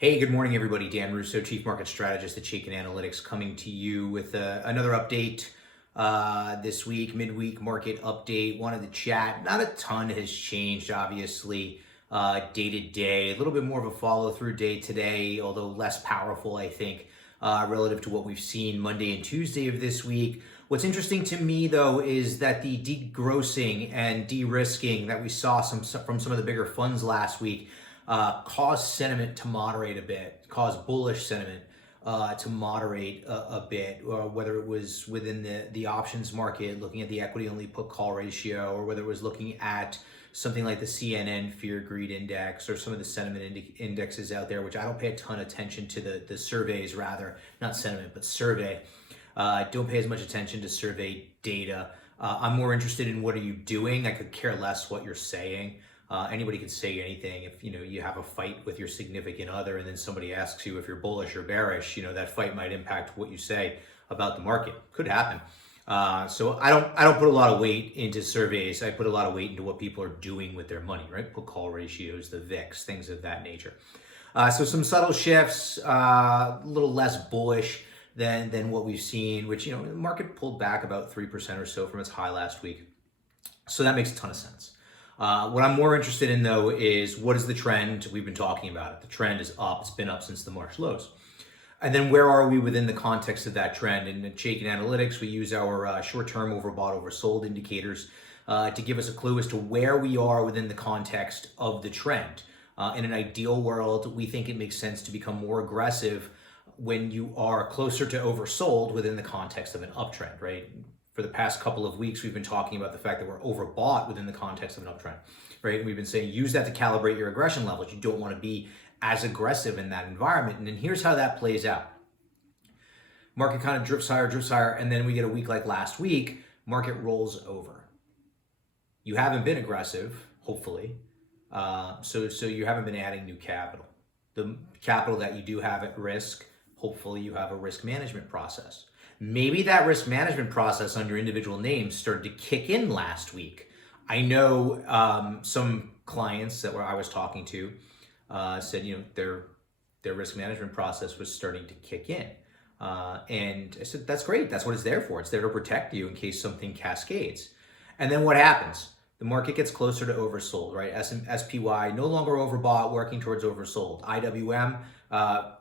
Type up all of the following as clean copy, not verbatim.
Hey, good morning, everybody. Dan Russo, Chief Market Strategist at Chaikin coming to you with another update this week, midweek market update. Wanted to chat. Not a ton has changed, obviously, day to day. A little bit more of a follow through day today, although less powerful, I think, relative to what we've seen Monday and Tuesday of this week. What's interesting to me, though, is that the degrossing and de-risking that we saw from some of the bigger funds last week caused sentiment to moderate a bit, caused bullish sentiment to moderate a bit, whether it was within the options market, looking at the equity only put call ratio, or whether it was looking at something like the CNN Fear Greed Index or some of the sentiment indexes out there, which I don't pay a ton of attention to the surveys, rather, not sentiment, but survey. Don't pay as much attention to survey data. I'm more interested in what are you doing. I could care less what you're saying. Anybody can say anything. If you have a fight with your significant other and then somebody asks you if you're bullish or bearish, that fight might impact what you say about the market. Could happen. So I don't put a lot of weight into surveys. I put a lot of weight into what people are doing with their money, right? Put call ratios, the VIX, things of that nature. So some subtle shifts, a little less bullish than what we've seen, which the market pulled back about 3% or so from its high last week. So that makes a ton of sense. What I'm more interested in, though, is what is the trend? We've been talking about it. The trend is up. It's been up since the March lows. And then where are we within the context of that trend? In Chaikin Analytics, we use our short-term overbought, oversold indicators to give us a clue as to where we are within the context of the trend. In an ideal world, we think it makes sense to become more aggressive when you are closer to oversold within the context of an uptrend, right? For the past couple of weeks, we've been talking about the fact that we're overbought within the context of an uptrend, right? And we've been saying use that to calibrate your aggression levels. You don't want to be as aggressive in that environment. And then here's how that plays out. Market kind of drips higher, and then we get a week like last week, market rolls over. You haven't been aggressive, hopefully, so you haven't been adding new capital. The capital that you do have at risk, hopefully you have a risk management process. Maybe that risk management process on your individual names started to kick in last week. I know some clients that I was talking to said their risk management process was starting to kick in. And I said, that's great. That's what it's there for. It's there to protect you in case something cascades. And then what happens? The market gets closer to oversold, right? SPY no longer overbought, working towards oversold. IWM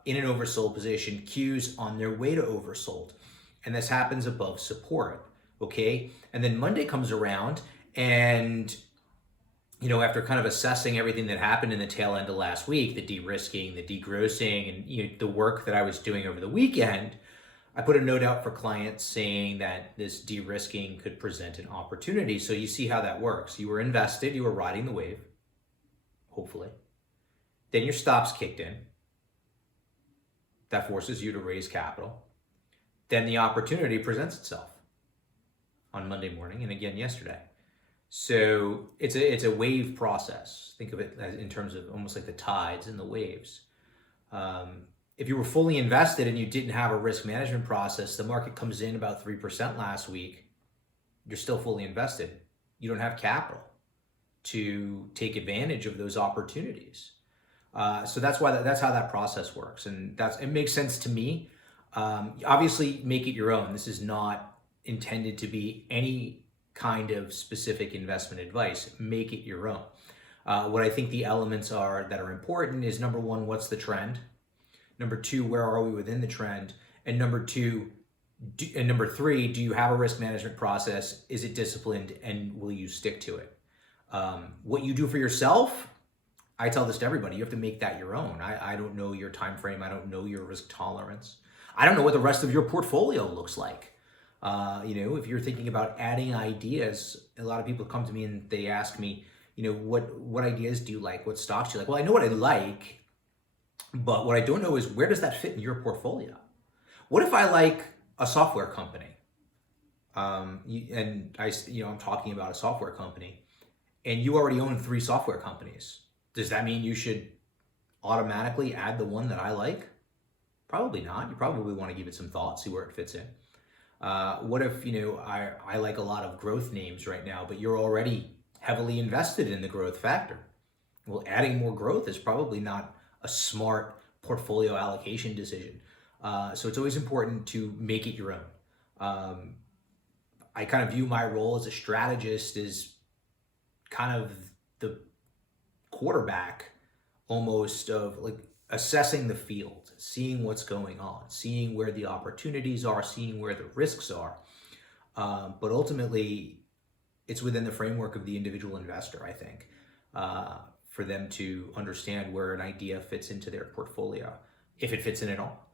in an oversold position, Qs on their way to oversold. And this happens above support, okay? And then Monday comes around and, after kind of assessing everything that happened in the tail end of last week, the de-risking, the degrossing, and the work that I was doing over the weekend, I put a note out for clients saying that this de-risking could present an opportunity. So you see how that works. You were invested, you were riding the wave, hopefully. Then your stops kicked in. That forces you to raise capital. Then the opportunity presents itself on Monday morning and again yesterday. So it's a wave process. Think of it as in terms of almost like the tides and the waves. If you were fully invested and you didn't have a risk management process, the market comes in about 3% last week. You're still fully invested. You don't have capital to take advantage of those opportunities. So that's how that process works, and it makes sense to me. Obviously, make it your own. This is not intended to be any kind of specific investment advice. Make it your own. What I think the elements are that are important is, number one, what's the trend? Number two, where are we within the trend? And number three, do you have a risk management process? Is it disciplined, and will you stick to it? What you do for yourself, I tell this to everybody, you have to make that your own. I don't know your time frame. I don't know your risk tolerance. I don't know what the rest of your portfolio looks like. If you're thinking about adding ideas, a lot of people come to me and they ask me, what ideas do you like? What stocks do you like? Well, I know what I like, but what I don't know is where does that fit in your portfolio? What if I like a software company? I'm talking about a software company, and you already own 3 software companies. Does that mean you should automatically add the one that I like? Probably not. You probably want to give it some thought, see where it fits in. What if, I like a lot of growth names right now, but you're already heavily invested in the growth factor? Well, adding more growth is probably not a smart portfolio allocation decision. So it's always important to make it your own. I kind of view my role as a strategist as kind of the quarterback almost of like assessing the field, seeing what's going on, seeing where the opportunities are, seeing where the risks are. But ultimately, it's within the framework of the individual investor, I think, for them to understand where an idea fits into their portfolio, if it fits in at all.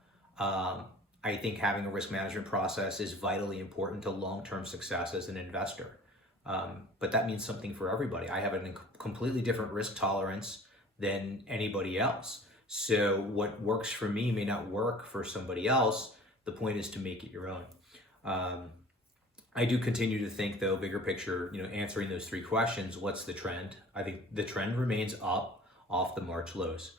I think having a risk management process is vitally important to long-term success as an investor. But that means something for everybody. I have a completely different risk tolerance than anybody else. So what works for me may not work for somebody else. The point is to make it your own. I do continue to think, though, bigger picture, answering those three questions, what's the trend? I think the trend remains up off the March lows.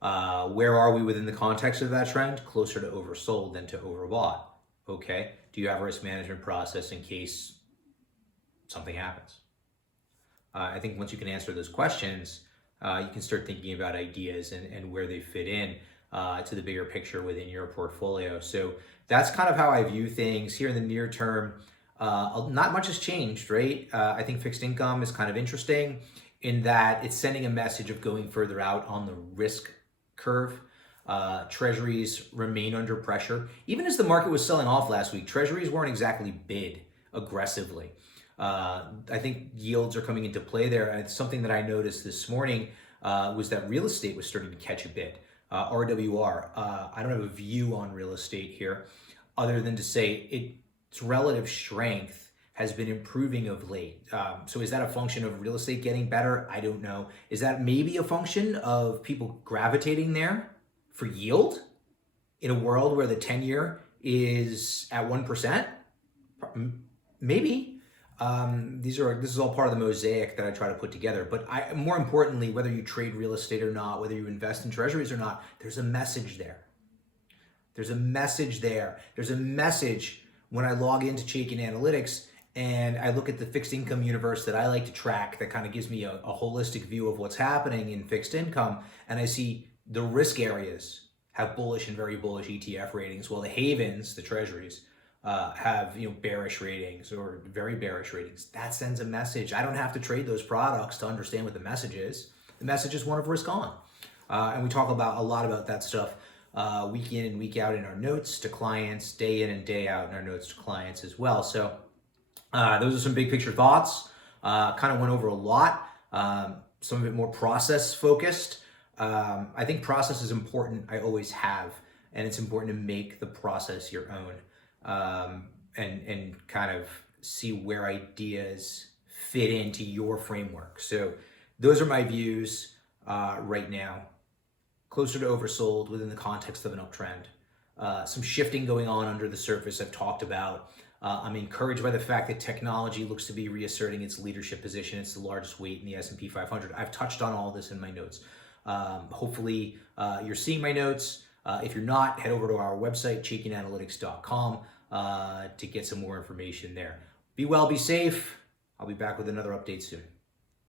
Where are we within the context of that trend? Closer to oversold than to overbought. Okay. Do you have a risk management process in case something happens? I think once you can answer those questions, you can start thinking about ideas and where they fit in to the bigger picture within your portfolio. So that's kind of how I view things here in the near term. Not much has changed, right? I think fixed income is kind of interesting in that it's sending a message of going further out on the risk curve. Treasuries remain under pressure. Even as the market was selling off last week, treasuries weren't exactly bid aggressively. I think yields are coming into play there. And something that I noticed this morning was that real estate was starting to catch a bid. RWR, I don't have a view on real estate here other than to say its relative strength has been improving of late. So is that a function of real estate getting better? I don't know. Is that maybe a function of people gravitating there for yield in a world where the 10-year is at 1%? Maybe. This is all part of the mosaic that I try to put together. But more importantly, whether you trade real estate or not, whether you invest in treasuries or not, there's a message there. There's a message there. There's a message when I log into Chaikin Analytics and I look at the fixed income universe that I like to track that kind of gives me a holistic view of what's happening in fixed income. And I see the risk areas have bullish and very bullish ETF ratings, while the havens, the treasuries, have bearish ratings or very bearish ratings. That sends a message. I don't have to trade those products to understand what the message is. The message is one of risk on. And we talk about a lot about that stuff week in and week out in our notes to clients, day in and day out in our notes to clients as well. So those are some big picture thoughts. Kind of went over a lot. Some of it more process focused. I think process is important. I always have, and it's important to make the process your own, and kind of see where ideas fit into your framework. So those are my views right now. Closer to oversold within the context of an uptrend. Some shifting going on under the surface I've talked about. I'm encouraged by the fact that technology looks to be reasserting its leadership position. It's the largest weight in the S&P 500. I've touched on all this in my notes. Hopefully you're seeing my notes. If you're not, head over to our website, chaikinanalytics.com, to get some more information there. Be well, be safe. I'll be back with another update soon.